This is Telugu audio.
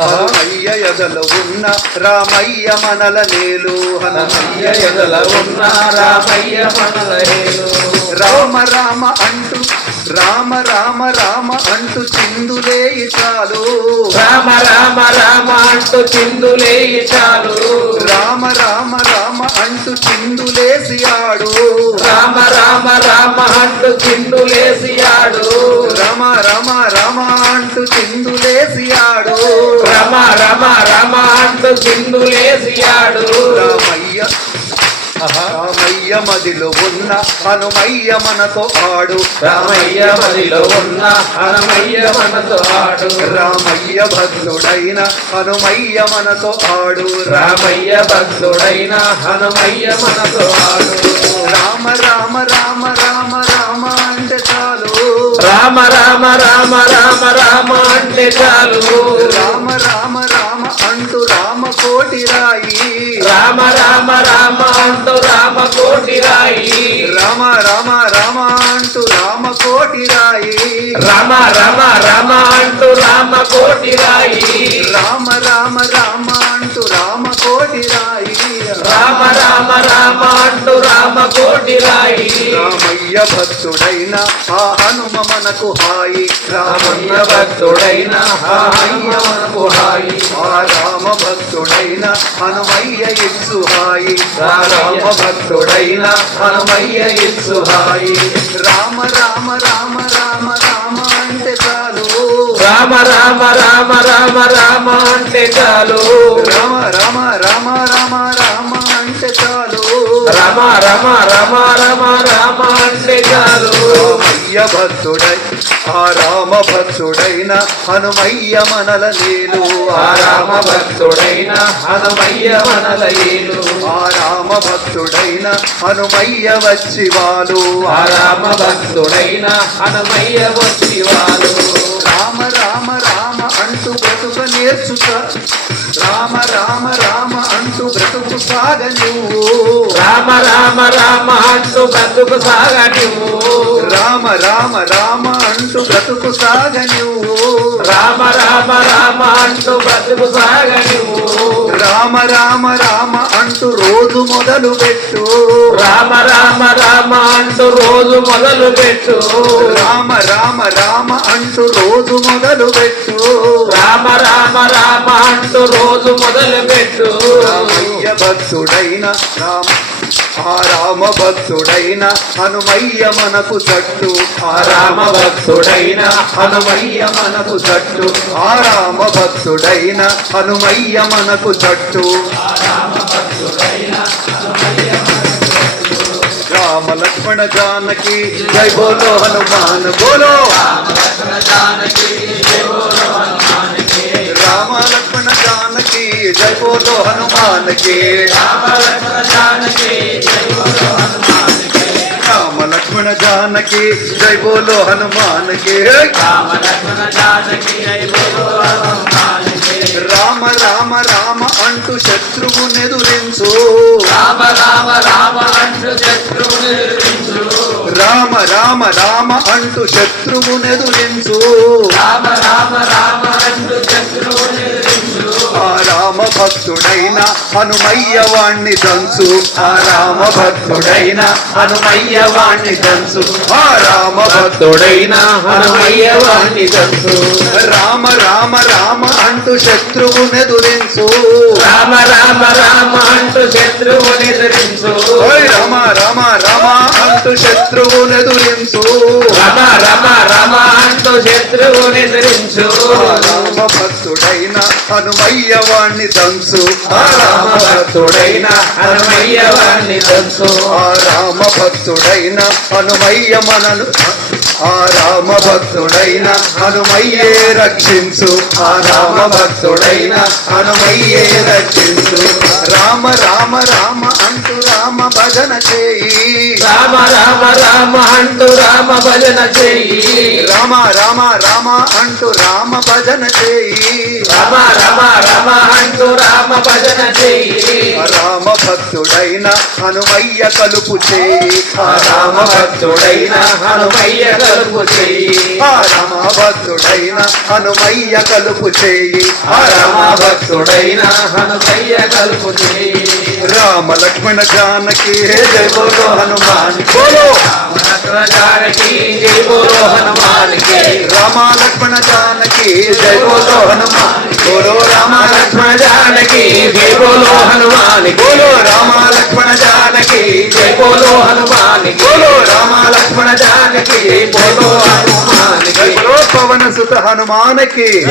హనుమయ్య ఎదల ఉన్న రామయ్య మనల నేలు హనుమయ్య ఎదల ఉన్న రామయ్య మనలయేలు రామ రామ అంటూ రామ రామ రామ అంటూ చిందులే చాలు. రామ రామ రామ అంటూ చిందులే చాలు. రామ రామ రామ అంటూ చిందులేసి ఆడు. రామ రామ రామ అంటూ చిందులేసి ఆడు. రామ రామ రామ అంటూ చిందులేసి ఆడు. రమ రమ రమ అంటూ చిందులేసి ఆడు. రామయ్య రామయ్య మదిలో ఉన్న హనుమయ్య మనతో ఆడు. రామయ్య మదిలో ఉన్న హనుమయ్య మనతో ఆడు. రామయ్య భక్తుడైన హనుమయ్య మనతో ఆడు. రామయ్య భక్తుడైన హనుమయ్య మనతో ఆడు. రామ రామ రామ రామ రామ అంటే చాలు. రామ రామ రామ రామ రామ అంటే చాలు. రామ రామ రామ అంటూ రామ కోటి రాయి. రామ రామ రామ అంటూ రామ కోటి రాయి. రామ రామ రామ అంటూ రామ కోటి రాయి. రామ రామ రామ అంటూ రామ కోటి రాయి. రామ రామ రామ రామ రామ అంటూ రామ కోటి రాయి రామయ్య భక్తుడైన ఆ హనుమ మనకు హాయి రామయ్య భక్తుడైన హామయ్య మనకు హాయి ఆ రామ భక్తుడైన హనుమయ్య ఇచ్చు హాయి రామ భక్తుడైన హనుమయ్య ఇచ్చు హాయి రామ రామ రామ రామ రామ అంటే చాలు రామ రామ రామ రామ రామ అంటే చాలు రామ రామ రామ రామ రామ అంటే చాలు. రమ రమ రమ రమ రామ అంటే చాలు. రామయ్య భక్తుడై ఆ రామ భక్తుడైన హనుమయ్య మనల నేలు ఆ రామ భక్తుడైన హనుమయ్య మనలయేలు ఆ రామ భక్తుడైన హనుమయ్య వచ్చి వాలు ఆ రామ భక్తుడైన హనుమయ్య వచ్చి వారు రామ రామ రామ అంటూ బ్రతుక నేర్చుక రామ రామ రామ అంటూ బ్రతుకు సాగ నువ్వు రామ రామ రామ అంటూ బ్రతుకు సాగనివు రామ రామ రామ అంటూ బ్రతుకు సాగ నువ్వు రామ రామ రామ అంటూ బ్రతుకు సాగనివు రామ రామ రామ అంటూ రోజు మొదలు పెట్టు. రామ రామ రామ అంటూ రోజు మొదలు పెట్టు. రామ రామ రామ అంటూ రోజు మొదలు పెట్టు. రామ రామ రామ అంటూ రోజు మొదలు పెట్టు. భక్తుడైన రామ ఆ రామ భక్తుడైన హనుమయ్య మనకు చట్టు ఆ రామ భక్తుడైన హనుమయ్య మనకు చట్టు ఆ రామ భక్తుడైన హనుమయ్య మనకు చట్టు రామ లక్ష్మణ జానకి జై బోలో హనుమాన్ బోలో. రామ లక్ష్మణ జానకి జై బోలో హనుమాన్కి రామ లక్ష్మణ జానకి జై బోలో హనుమాన్కి రామ రామ రామ అంటూ శత్రువునెదురించు రామ రామ రామ అంటూ శత్రువుని ఎదిరించు. రామ రామ రామ అంటూ శత్రువునెదురించు భక్తుడైన హనుమయ్య వాణ్ణి దంచు. ఆ రామ భక్తుడైన హనుమయ్య వాణ్ణి దంచు. ఆ రామ భక్తుడైన హనుమయ్య వాణ్ణి దంచు. రామ రామ రామ అంటూ శత్రువునెదురించు రామ రామ రామ అంటూ శత్రువుని ఎదిరించు ఓయ్ రామ రామ రామ అంటూ శత్రువునెదురించు రమ రమ రమ అంటూ శత్రువుని ఎదిరించు. ఆ రామ భక్తుడైన హనుమయ్య వాణ్ణి ఆ రామ భక్తుడైన హనుమయ్య వాణ్ణి ఆ రామ భక్తుడైన హనుమయ్య మనను ఆ రామ భక్తుడైన హనుమయ్యే రక్షించు. ఆ రామ భక్తుడైన హనుమయ్యే రక్షించు. రామ రామ రామ అంటూ రామ భజన చేయి. రామ రామ రామ అంటూ రామ భజన చెయ్యి రామ రామ రామ అంటూ రామ భజన చేయి. రమ రమ రమ అంటూ రామ భజన రామ భక్తుడైన హనుమయ్య కలుపు చేయి. రామ భక్తుడైన హనుమయ్య కలుపు చెయ్యి ఆ రామ భక్తుడైన హనుమయ్య కలుపు చేయి. రామ భక్తుడైన హనుమయ్య కలుపు చెయ్యి రామ లక్ష్మణ జానకి జయ బోలో హనుమాన్ బోలో! లక్ష్మణ జానకి జై బోలో హనుమానికి రామ లక్ష్మణ జానకి జయ బోలో హనుమాన్ బోలో! రామ లక్ష్మణ జానకి జై బోలో హనుమానికి బోలో! రామ లక్ష్మణ జానకి జై బోలో హనుమానికి. బోలో. రామ లక్ష్మణ జానకి బోలో హనుమానికి. బోలో పవన సుత హనుమానకి.